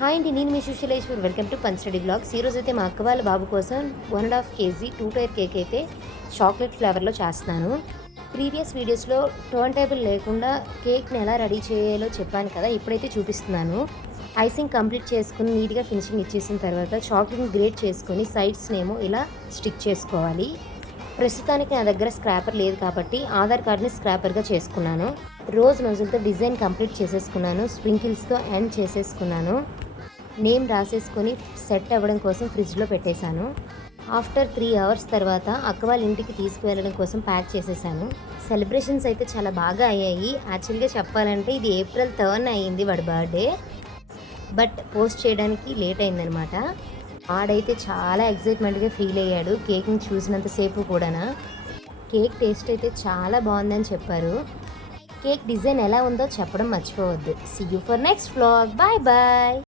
Hi అండి, నేను మీ Susheeleshwar. Welcome to fun study blogs. ఈరోజైతే మా అక్క వాళ్ళ బాబు కోసం 1.5 కేజీ 2 టైర్ కేక్ అయితే చాక్లెట్ ఫ్లేవర్లో చేస్తున్నాను. ప్రీవియస్ వీడియోస్లో టర్న్ టేబుల్ లేకుండా కేక్ని ఎలా రెడీ చేయాలో చెప్పాను కదా, ఇప్పుడైతే చూపిస్తున్నాను. ఐసింగ్ కంప్లీట్ చేసుకుని నీట్గా ఫినిషింగ్ ఇచ్చేసిన తర్వాత చాక్లెట్ని గ్రేట్ చేసుకొని సైడ్స్నేమో ఇలా స్టిక్ చేసుకోవాలి. ప్రస్తుతానికి నా దగ్గర స్క్రాపర్ లేదు కాబట్టి ఆధార్ కార్డ్ని స్క్రాపర్గా చేసుకున్నాను. రోజ్ నోజులతో డిజైన్ కంప్లీట్ చేసేసుకున్నాను. స్ప్రింకిల్స్తో ఎండ్ చేసేసుకున్నాను. నేమ్ రాసేసుకొని సెట్ అవ్వడం కోసం ఫ్రిడ్జ్లో పెట్టేశాను. ఆఫ్టర్ 3 అవర్స్ తర్వాత అక్క వాళ్ళ ఇంటికి తీసుకువెళ్ళడం కోసం ప్యాక్ చేసేసాను. సెలబ్రేషన్స్ అయితే చాలా బాగా అయ్యాయి. యాక్చువల్గా చెప్పాలంటే ఇది April 3 అయ్యింది వాడి బర్త్డే, బట్ పోస్ట్ చేయడానికి లేట్ అయిందనమాట. వాడైతే చాలా ఎక్సైట్మెంట్గా ఫీల్ అయ్యాడు కేక్ని చూసినంతసేపు కూడా. కేక్ టేస్ట్ అయితే చాలా బాగుందని చెప్పారు. కేక్ డిజైన్ ఎలా ఉందో చెప్పడం మర్చిపోవద్దు. See you for next vlog. Bye bye.